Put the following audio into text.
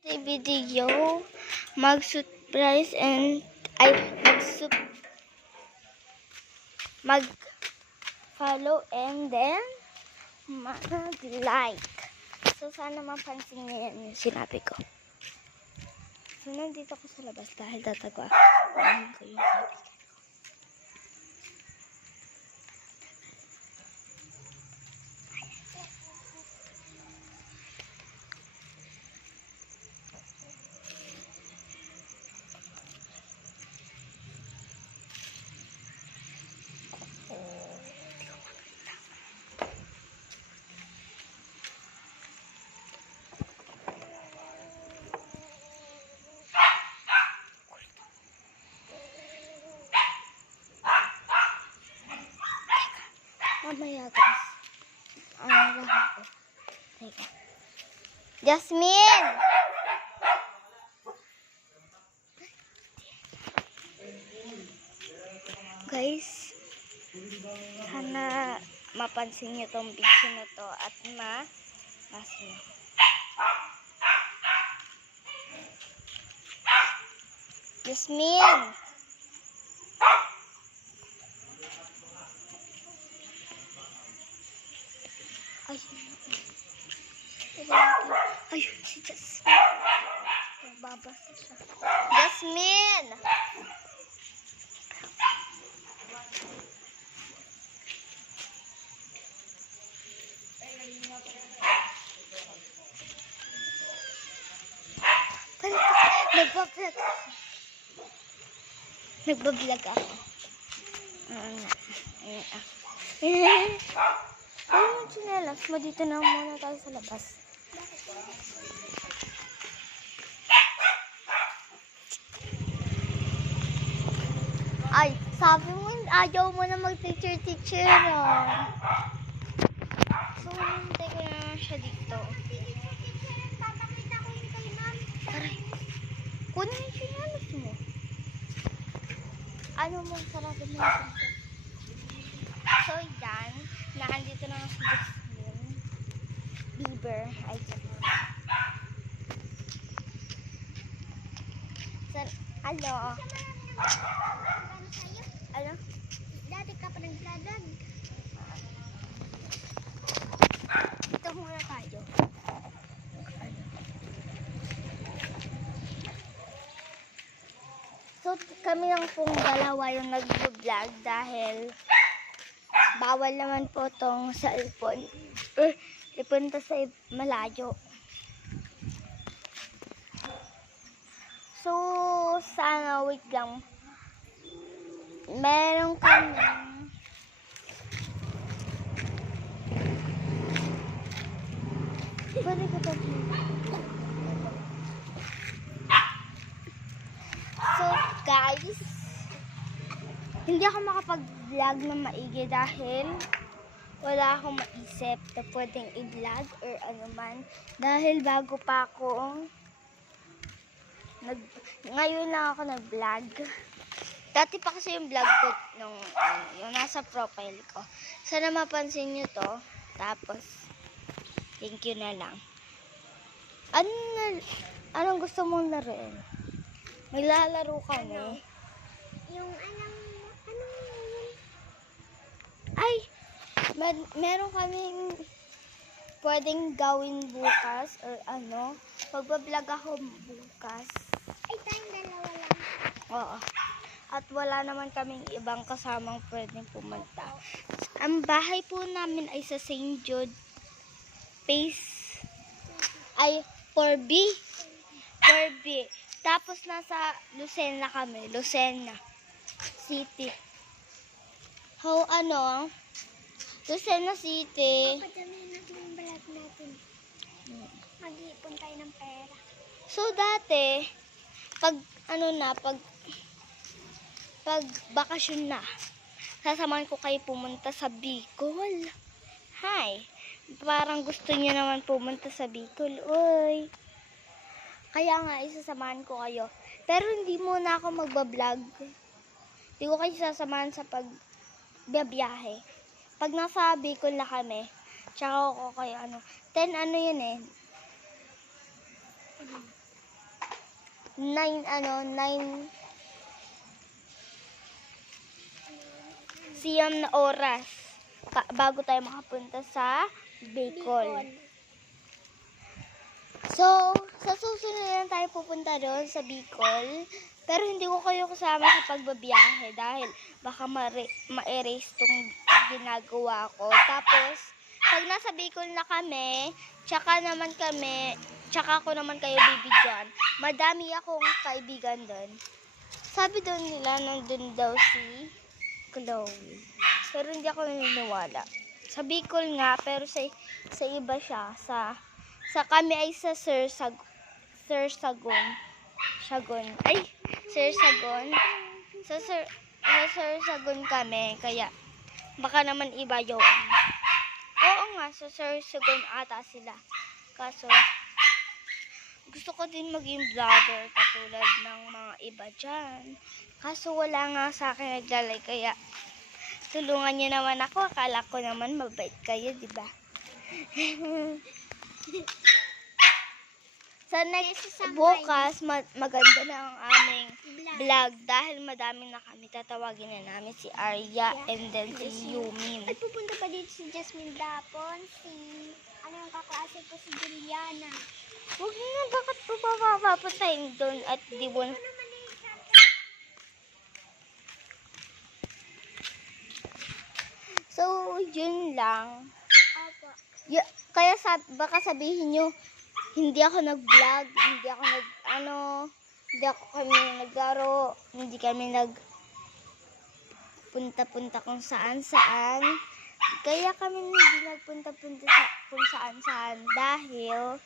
Video mag-surprise and ay mag-follow and then mag-like. So sana mapansin niyo yan yung sinabi ko. So nandito ko sa labas dahil tatagawa ko yung kaibigan. Mamaya guys. Ano lang ako. Teka. Jasmine! Guys, sana mapansin niyo tong video na to at ma-pass niyo. Jasmine! Ay, si Jasmine. Nagbabasa siya. Jasmine! Nagbablog ako. Nagbablog ako. Ay, yung chinelas mo. Dito na muna tayo sa labas. Ay, sabi mo, ayaw mo na mag-teacher, ah. So, hintay ko na siya dito. Aray, kunin yung chinelas mo. Ano mo, sarado mo yung pinto. So, yan. Nandito na si Jasmine Bieber. Ay, ano? Ano? Dati ka pa nag-vlog. Ito muna tayo. So, kami lang pong dalawa yung nag-vlog dahil bawal naman po tong cellphone. Ipunta sa malayo. So, sana wait lang. Meron kaming pwede ko pa So, guys, hindi ako makapag-vlog na maigi dahil wala akong maisip na pwedeng i-vlog or ano man. Dahil bago pa ako ngayon lang ako nag-vlog. Dati pa kasi yung vlog ko yung nasa profile ko. Sana mapansin nyo to. Tapos, thank you na lang. Anong gusto mong laruin? Maglalaro kami. Yung ay, meron kaming pwedeng gawin bukas or ano. Magbablog ako bukas. Ay, tayong dalawa lang. Oo. At wala naman kaming ibang kasamang pwedeng pumunta. Ang bahay po namin ay sa St. Jude Phase ay 4B. Tapos nasa Lucena kami. Lucena City. Lucena City. Papadamihin natin yung vlog natin. Mag-iipon tayo ng pera. So dati, pag bakasyon na, sasamahan ko kayo pumunta sa Bicol. Hi! Parang gusto niyo naman pumunta sa Bicol. Uy! Kaya nga, isasamahan ko kayo. Pero hindi muna ako magbablog. Hindi ko kayo sasamahan sa pagbiyahe. Pag nasa Bicol na kami, tsaka ako kayo 10 yun eh. 9 siyam na oras bago tayo makapunta sa Bicol. So, sa susunod na lang tayo pupunta doon sa Bicol. Pero hindi ko kayo kasama sa pagbabiyahe dahil baka ma-erase tong ginagawa ko. Tapos, pag nasa Bicol na kami, tsaka ako naman kayo bibigyan. Madami akong kaibigan doon. Sabi doon nila, nandun daw si Chloe. Pero hindi ako naniniwala. Sa Bicol nga, pero sa iba siya. Sa kami ay sa Sorsogon. Sa Sorsogon kami, kaya baka naman iba yun. Oo nga, sa Sorsogon ata sila. Kaso, gusto ko din maging vlogger katulad ng mga iba dyan. Kaso wala nga sa akin naglalay, kaya tulungan nyo naman ako. Akala ko naman mabait kayo, di ba? Sa next bukas, maganda na ang aming vlog dahil madami na kami. Tatawagin na namin si Arya and then si Yumin. At pupunta pa dito si Jasmine Dapon, yung kaklase ko si Juliana. Huwag na, bakit po papapuntahin doon at di mo. So, yun lang. Opo. Kaya baka sabihin nyo, hindi ako nag-vlog, hindi ako kami naglaro, hindi kami nagpunta-punta kung saan-saan. Kaya kami hindi nagpunta-punta kung saan-saan dahil